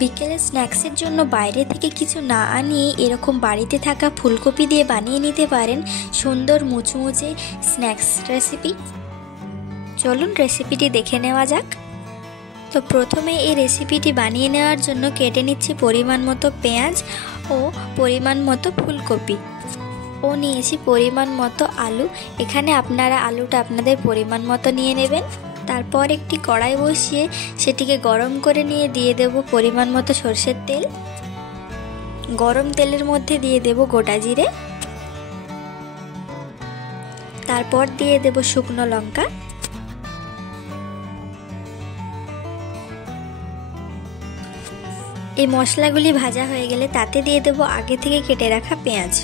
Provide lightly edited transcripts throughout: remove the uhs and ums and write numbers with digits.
বিকেলে স্ন্যাক্সের জন্য বাইরে থেকে কিছু না আনিয়ে এরকম বাড়িতে থাকা ফুলকপি দিয়ে বানিয়ে নিতে পারেন সুন্দর মুচমুচে স্ন্যাক্স রেসিপি। চলুন রেসিপিটি দেখে নেওয়া যাক। তো প্রথমে এই রেসিপিটি বানিয়ে নেওয়ার জন্য কেটে নিচ্ছি পরিমাণ মতো পেঁয়াজ ও পরিমাণ মতো ফুলকপি ও নিয়েছি পরিমাণ মতো আলু। এখানে আপনারা আলুটা আপনাদের পরিমাণ মতো নিয়ে নেবেন। তারপর একটি কড়াই বসিয়ে সেটিকে গরম করে নিয়ে দিয়ে দেব পরিমাণ মতো সরষের তেল। গরম তেলের মধ্যে দিয়ে দেব গোটা জিরে, তারপর দিয়ে দেব শুকনো লঙ্কা, এই মশলাগুলি ভাজা হয়ে গেলে তাতে দিয়ে দেব আগে থেকে কেটে রাখা পেঁয়াজ।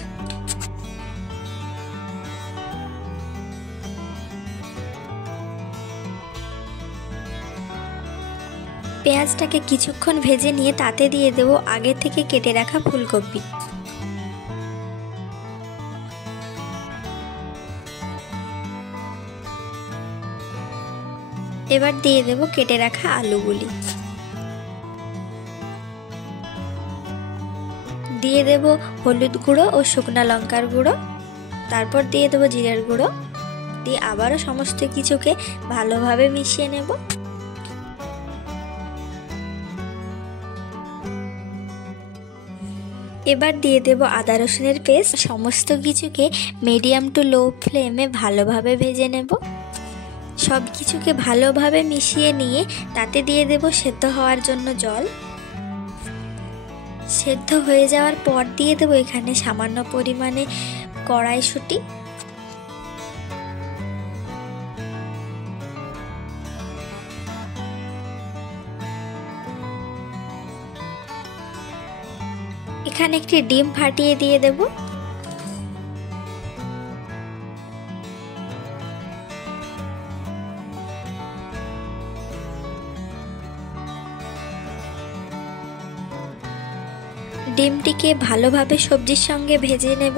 পেঁয়াজটাকে কিছুক্ষণ ভেজে নিয়ে তাতে দিয়ে দেব আগে থেকে কেটে রাখা ফুলকপি। এবার দিয়ে দেব কেটে রাখা আলুগুলি। দিয়ে দেব হলুদ গুঁড়ো ও শুকনা লঙ্কার গুঁড়ো, তারপর দিয়ে দেব জিরের গুঁড়ো, দিয়ে আবারও সমস্ত কিছুকে ভালোভাবে মিশিয়ে নেব। এবার দিয়ে দেব আদা রসুনের পেস্ট। সমস্ত কিছুকে মিডিয়াম টু লো ফ্লেমে ভালোভাবে ভেজে নেব। সব কিছুকে ভালোভাবে মিশিয়ে নিয়ে তাতে দিয়ে দেব সেদ্ধ হওয়ার জন্য জল। সেদ্ধ হয়ে যাওয়ার পর দিয়ে দেব এখানে সামান্য পরিমাণে কড়াইশুঁটি, এখানে একটি ডিম ফাটিয়ে দিয়ে দেব। ডিমটিকে ভালোভাবে সবজির সঙ্গে ভেজে নেব।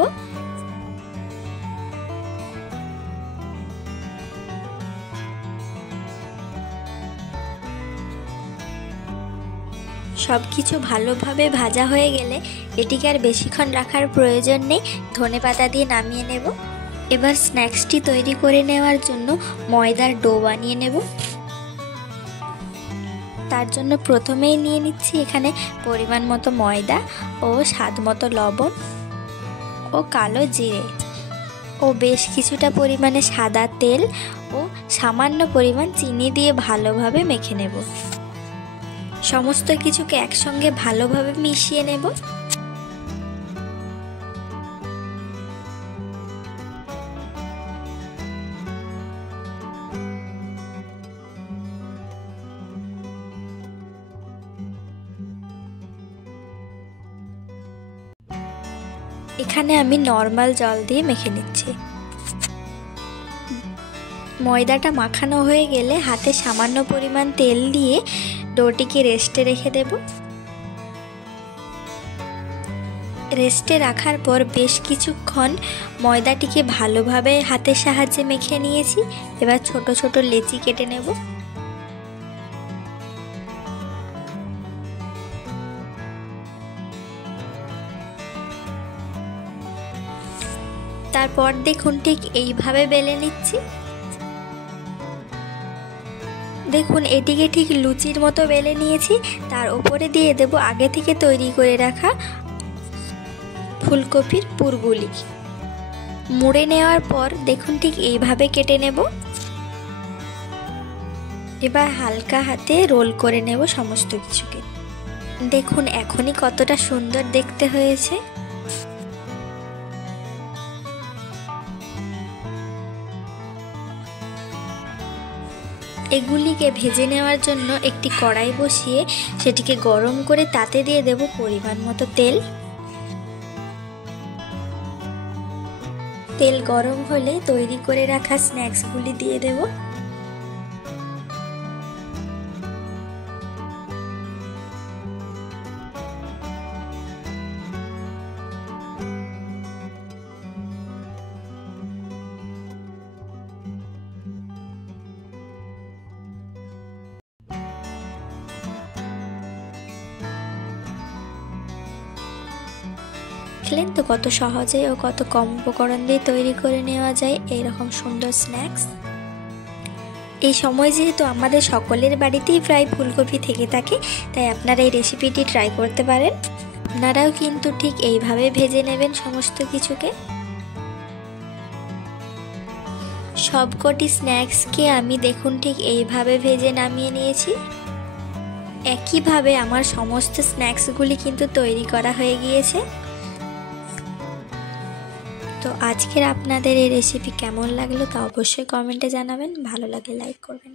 সবকিছু ভালোভাবে ভাজা হয়ে গেলে এটিকে আর বেশিক্ষণ রাখার প্রয়োজন নেই, ধনেপাতা দিয়ে নামিয়ে নেব। এবার স্ন্যাক্সটি তৈরি করে নেওয়ার জন্য ময়দার ডো বানিয়ে নেব। তার জন্য প্রথমেই নিয়ে নিচ্ছি এখানে পরিমাণ মতো ময়দা ও স্বাদ মতো লবণ ও কালো জিরে ও বেশ কিছুটা পরিমাণে সাদা তেল ও সামান্য পরিমাণ চিনি দিয়ে ভালোভাবে মেখে নেব। সমস্ত কিছুকে একসঙ্গে ভালোভাবে মিশিয়ে নেব। এখানে আমি নর্মাল জল দিয়ে মেখে নিচ্ছি। ময়দাটা মাখানো হয়ে গেলে হাতে সামান্য পরিমাণ তেল দিয়ে ডোটিকে রেস্টে রেখে দেব। রেস্টে রাখার পর বেশ কিছুক্ষণ ময়দাটিকে ভালোভাবে হাতের সাহায্যে মেখে নিয়েছি। এবার ছোট ছোট লেচি কেটে নেব। তারপর দেখুন ঠিক এইভাবে বেলে নিচ্ছি। দেখুন এটিকে ঠিক লুচির মতো বেলে নিয়েছি। তার উপরে দিয়ে দেব আগে থেকে তৈরি করে রাখা ফুলকপির পুরগুলি। মুড়ে নেওয়ার পর দেখুন ঠিক এইভাবে কেটে নেব। এবার হালকা হাতে রোল করে নেব সমস্ত কিছুকে। দেখুন এখনই কতটা সুন্দর দেখতে হয়েছে। এগুলিকে ভেজে নেওয়ার জন্য একটি কড়াই বসিয়ে সেটিকে গরম করে তাতে দিয়ে দেব পরিমাণ মতো তেল। তেল গরম হলে তৈরি করে রাখা স্ন্যাক্সগুলি দিয়ে দেব। দেখলেন তো কত সহজে ও কত কম উপকরণ দিয়ে তৈরি করে নেওয়া যায় এইরকম সুন্দর স্ন্যাক্স। এই সময় যেহেতু আমাদের সকলের বাড়িতেই প্রায় ফুলকপি থেকে থাকে, তাই আপনারা এই রেসিপিটি ট্রাই করতে পারেন। আপনারাও কিন্তু ঠিক এইভাবে ভেজে নেবেন সমস্ত কিছুকে। সবকটি স্ন্যাক্সকে আমি দেখুন ঠিক এইভাবে ভেজে নামিয়ে নিয়েছি। একইভাবে আমার সমস্ত স্ন্যাক্সগুলি কিন্তু তৈরি করা হয়ে গিয়েছে। তো আজকের আপনাদের এই রেসিপি কেমন লাগলো তা অবশ্যই কমেন্টে জানাবেন, ভালো লাগলে লাইক করবেন।